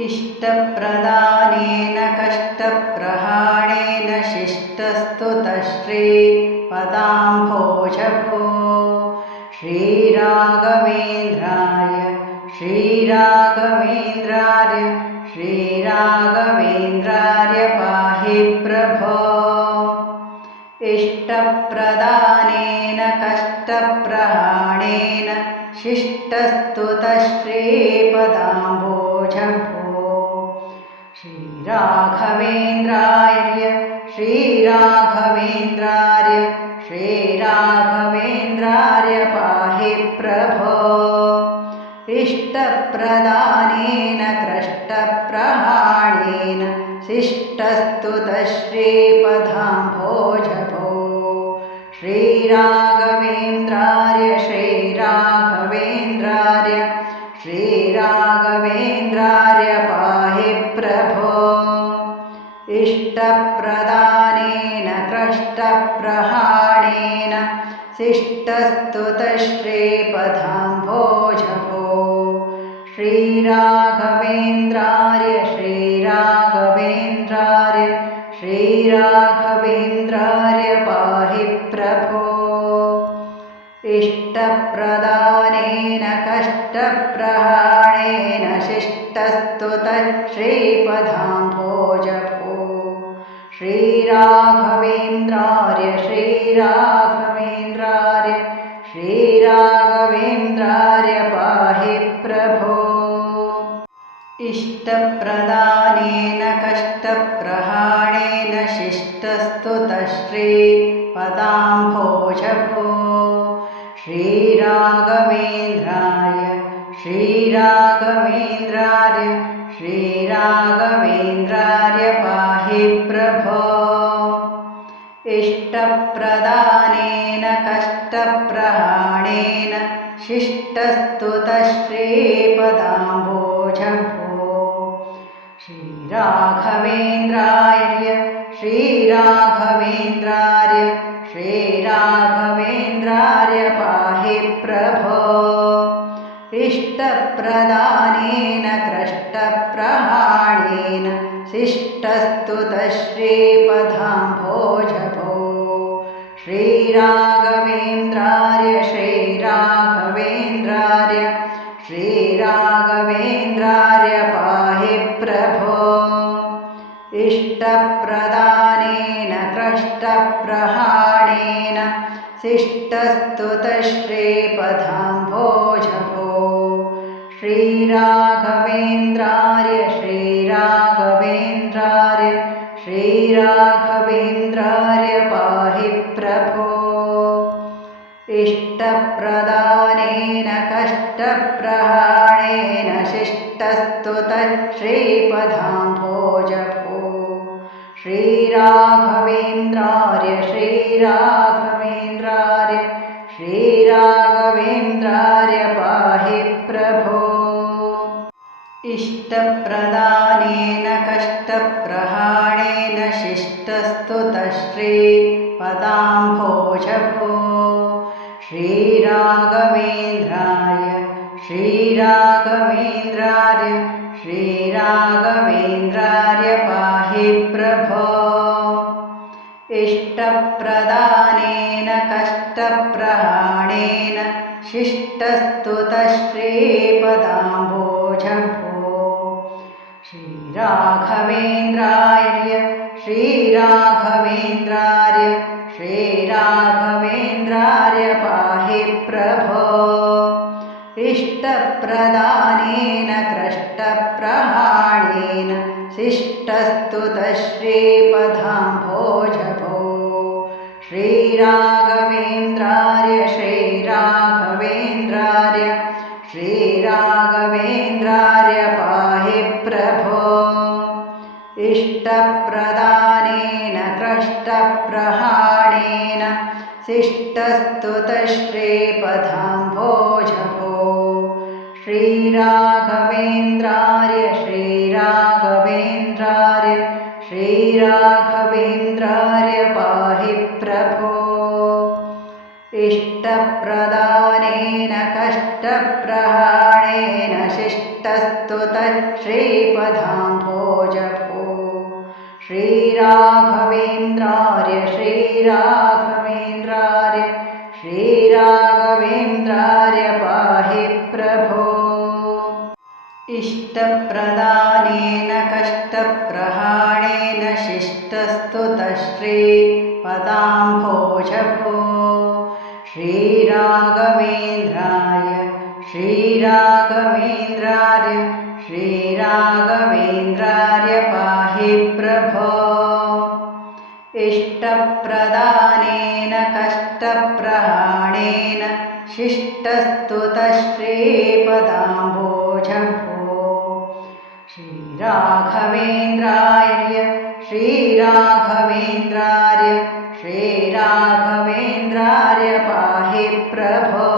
इष्टप्रदानेन कष्टप्रहाणेन शिष्टस्तुतश्रीपदाम्भोजभो श्रीराघवेन्द्राय श्रीराघवेन्द्राय पाहि प्रभो। इष्टप्रदानेन कष्टप्रहाणेन शिष्टस्तुतश्रीपदाम्भोजभो श्रीराघवेन्द्राय पाहि प्रभो। इष्टप्रदानेन कष्टप्रहाणेन शिष्टस्तुतश्रीपदाम्भोजभो श्रीराघवेन्द्राय पाहि प्रभो। इष्टप्रदानेन कष्टप्रहाणेन शिष्टस्तुतश्रीपदाम्भोजभो श्रीराघवेन्द्राय पाहि प्रभो। इष्टप्रदानेन कष्टप्रहाणेन शिष्टस्तुतश्रीपदाम्भोजभो श्रीराघवेन्द्राय पाहि प्रभो। इष्टप्रदानेन कष्टप्रहाणेन शिष्टस्तुतश्रीपदाम्भोजभो श्रीराघवेन्द्राय पाहि प्रभो। इष्टप्रदानेन कष्टप्रहाणेन शिष्टस्तुतश्रीपदाम्भोजभो श्रीराघवेन्द्राय पाहि प्रभो। इष्टप्रदानेन कष्टप्रहाणेन शिष्टस्तुतश्रीपदाम्भोजभो श्रीराघवेन्द्राय पाहि प्रभो। इष्टप्रदानेन कष्टप्रहाणेन शिष्टस्तुतश्रीपदाम्भोजभो श्रीराघवेन्द्राय पाहि प्रभो। इष्टप्रदानेन कष्टप्रहाणेन शिष्टस्तुतश्रीपदाम्भोजभो श्रीराघवेन्द्राय पाहि प्रभो। इष्टप्रदानेन कष्टप्रहाणेन शिष्टस्तुतश्रीपदाम्भोजभो श्रीराघवेन्द्राय पाहि प्रभो। इष्टप्रदानेन कष्टप्रहाणेन शिष्टस्तुतश्रीपदाम्भोजभो श्रीराघवेन्द्राय पाहि प्रभो। इष्टप्रदानेन कष्टप्रहाणेन शिष्टस्तुतश्रीपदाम्भोजभो श्रीराघवेन्द्राय पाहि प्रभो। इष्टप्रदानेन कष्टप्रहाणेन शिष्टस्तुतश्रीपदाम्भोजभो श्रीराघवेन्द्राय पाहि प्रभो। इष्टप्रदानेन कष्टप्रहाणेन शिष्ट शिष्टस्तुतः श्रीपदाम्भोजभो श्रीराघवेन्द्रार्य श्रीराघवेन्द्रार्य श्रीराघवेन्द्रार्य पाहि प्रभो इष्टप्रदानेन कष्टप्रहाणेन शिष्टस्तुतः श्रीपदाम्भोजभो श्रीराघवेन्द्राय श्रीराघवेन्द्रार्य श्रीराघवेन्द्रार्य पाहि प्रभो इष्टप्रदानेन कष्टप्रहाणेन शिष्टस्तुतः श्रीपदाम्भोजभो श्रीराघवेन्द्राय श्रीराघवेन्द्रार्य श्रीराघवेन्द्रार्य पाहि प्रभो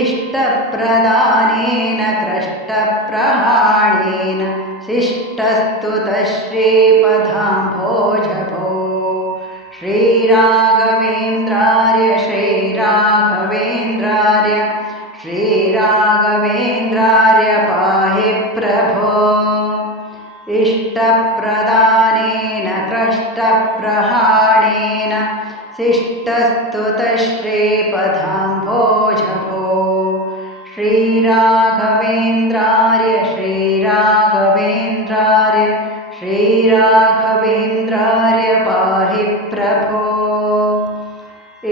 इष्टप्रदानेन कष्टप्रहाणेन शिष्टस्तुतः श्रीपदाम्भोजभो श्रीराघवेन्द्रार्य श्रीराघवेन्द्रार्य श्रीराघवेन्द्रार्य पाहि प्रभो इष्टप्रदानेन कष्टप्रहाणेन शिष्टस्तुतः श्रीपदाम्भोजभो श्रीराघवेन्द्रार्य श्रीराघवेन्द्रार्य श्रीराघवेन्द्रार्य पाहि प्रभो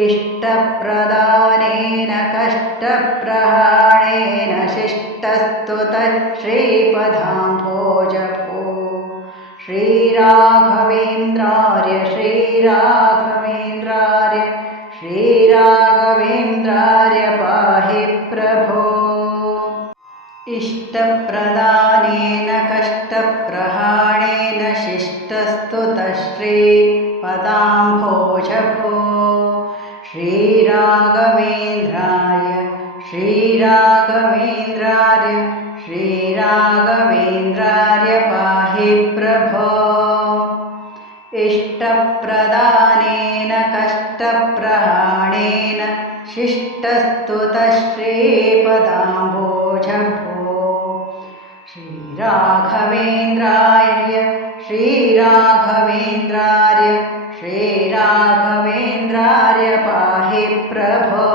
इष्टप्रदानेन कष्टप्रहाणेन शिष्टस्तुतः श्रीपदाम्भोजभो श्रीराघवेन्द्रार्य श्रीराघवेन्द्रार्य श्रीराघवेन्द्रार्य पाहि प्रभो इष्टप्रदानेन कष्टप्रहाणेन शिष्टस्तुतः श्रीपदाम्भोजभो श्रीराघवेन्द्राय श्रीराघवेन्द्रार्य श्रीराघवेन्द्रार्य पाहि प्रभो इष्टप्रदानेन कष्टप्रहाणेन शिष्टस्तुतः श्रीपदाम्भोजभो श्रीराघवेन्द्राय श्रीराघवेन्द्रार्य श्रीराघवेन्द्रार्य पाहि प्रभो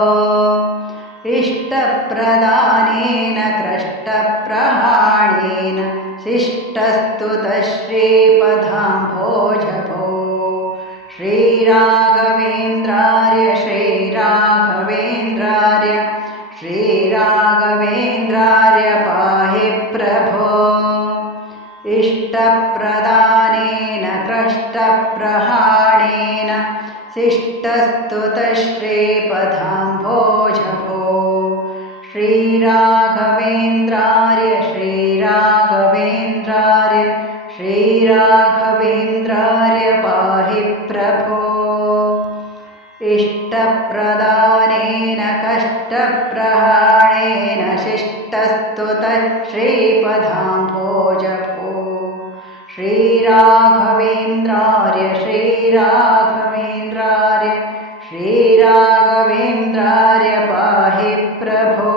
इष्टप्रदानेन कष्टप्रहाणेन शिष्टस्तुतः श्रीपदाम्भोजभो श्रीराघवेन्द्रार्य श्रीराघवेन्द्रार्य श्रीराघवेन्द्रार्य पाहि प्रभो इष्टप्रदानेन कष्टप्रहाणेन शिष्टस्तुतः श्रीपदाम्भोजभो श्रीराघवेन्द्रार्य श्रीराघवेन्द्रार्य श्रीराघवेन्द्रार्य पाहि प्रभो इष्टप्रदानेन कष्टप्रहाणेन शिष्टस्तुतः श्रीपदाम्भोजभो श्रीराघवेन्द्रार्य श्रीराघवेन्द्रार्य श्रीराघवेन्द्रार्य पाहि प्रभो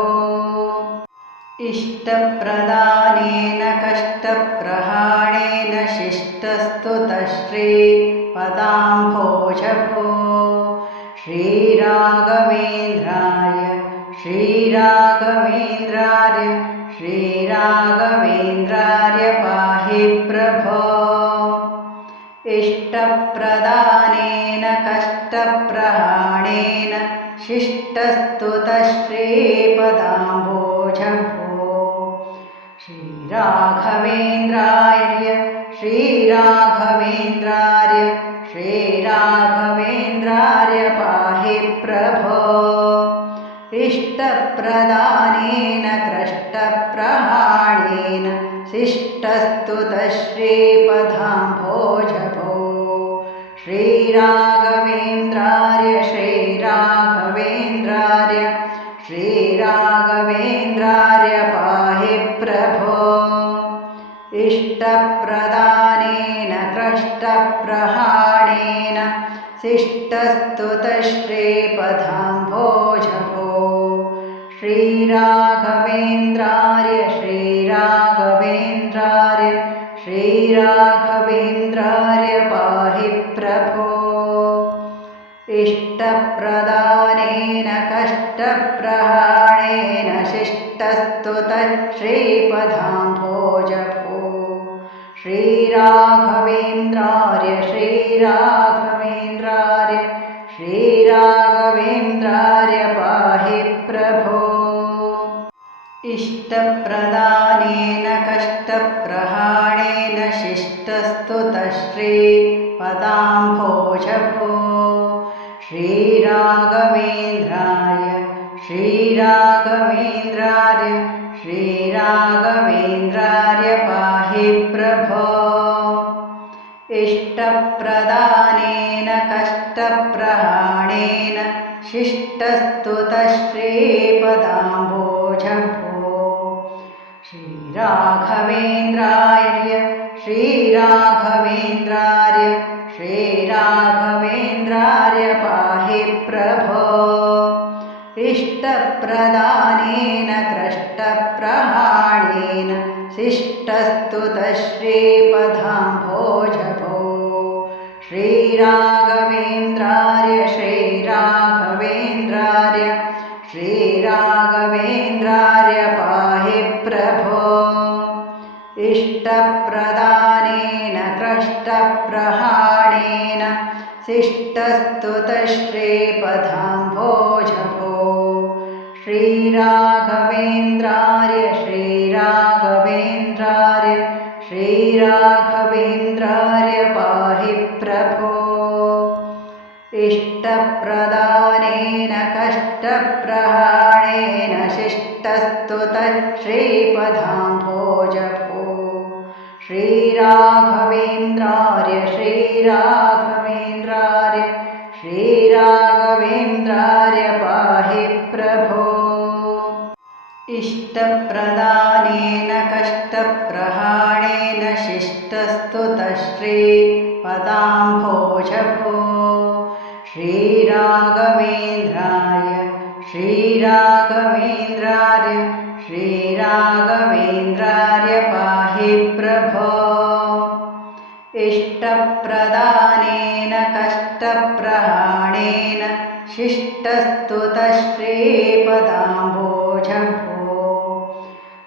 इष्टप्रदानेन कष्टप्रहाणेन शिष्टस्तुतः श्रीपदाम्भोजभो श्रीराघवेन्द्राय श्रीराघवेन्द्रार्य श्रीराघवेन्द्रार्य पाहि प्रभो इष्टप्रदानेन कष्टप्रहाणेन शिष्टस्तुतः श्रीपदाम्भोजभो श्रीराघवेन्द्राय श्रीराघवेन्द्रार्य श्रीराघवेन्द्रार्य पाहि प्रभो इष्टप्रदानेन कष्टप्रहाणेन शिष्टस्तुतः श्रीपदाम्भोजभो श्रीराघवेन्द्राय श्रीराघवेन्द्राय श्रीराघवेन्द्राय पाहि प्रभो इष्टप्रदानेन कष्टप्रहाणेन शिष्टस्तुतः श्रीपदाम्भोजभो श्रीराघवेन्द्रार्य श्रीराघवेन्द्रार्य श्रीराघवेन्द्रार्य पाहि प्रभो इष्टप्रदानेन कष्टप्रहाणेन शिष्टस्तुतः श्रीपदाम्भोजभो श्रीराघवेन्द्रार्य श्रीराघवेन्द्रार्य श्रीराघवेन्द्रार्य पाहि प्रभो इष्टप्रदानेन कष्टप्रहाणेन शिष्टस्तुतः श्रीपदाम्भोजभो श्रीराघवेन्द्रार्य श्रीराघवेन्द्रार्य श्रीराघवेन्द्रार्य पाहि प्रभो इष्टप्रदानेन कष्टप्रहाणेन शिष्टस्तुतः श्रीपदाम्भोजभो श्रीराघवेन्द्रार्य श्रीराघवेन्द्रार्य श्रीराघवेन्द्रार्य पाहि प्रभो इष्टप्रदानेन कष्टप्रहाणेन शिष्टस्तुतः श्रीपदाम्भोजभो श्रीराघवेन्द्रार्य श्रीराघवेन्द्रार्य श्रीराघवेन्द्रार्य पाहि प्रभो इष्टप्रदानेन कष्टप्रहाणेन शिष्टस्तुतः श्रीपदाम्भोजभो श्रीराघवेन्द्रार्य श्रीराघवेन्द्रार्य श्रीराघवेन्द्रार्य पाहि प्रभो इष्टप्रदानेन कष्टप्रहाणेन शिष्टस्तुतः श्रीपदाम्भोजभो श्रीराघवेन्द्रार्य श्रीराघवेन्द्रार्य श्रीराघवेन्द्रार्य पाहि प्रभो इष्टप्रदानेन कष्टप्रहाणेन शिष्टस्तुतः श्रीपदाम्भोजभो श्रीराघवेन्द्रार्य श्रीराघवेन्द्रार्य श्रीराघवेन्द्रार्य पाहि प्रभो इष्टप्रदानेन कष्टप्रहाणेन शिष्टस्तुतः श्रीपदाम्भोजभो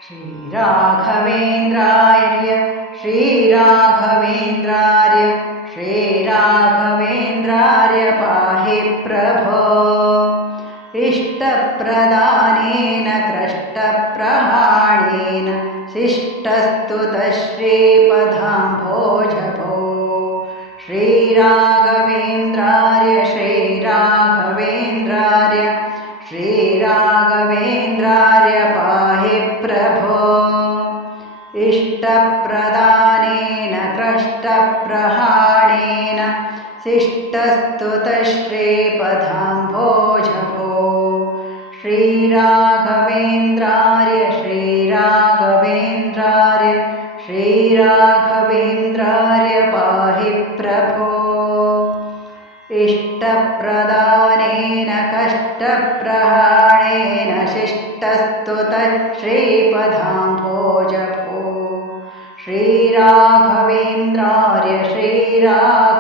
श्रीराघवेन्द्रार्य श्रीराघवेन्द्रार्य श्रीराघवेन्द्रार्य पाहि प्रभो इष्टप्रदानेन कष्टप्रहाणेन शिष्टस्तुतः श्रीपदाम्भोजभो श्रीराघवेन्द्रार्य श्रीराघवेन्द्रार्य श्रीराघवेन्द्रार्य पाहि प्रभो इष्टप्रदानेन कष्टप्रहाणेन शिष्टस्तुतः श्रीपदाम्भोजभो श्रीराघवेन्द्रार्य श्रीराघवेन्द्रार्य श्रीराघवेन्द्रार्य पाहि प्रभो इष्टप्रदानेन कष्टप्रहाणेन शिष्टस्तुतः श्रीपदाम्भोजभो श्रीराघवेन्द्रार्य श्रीराघवेन्द्रार्य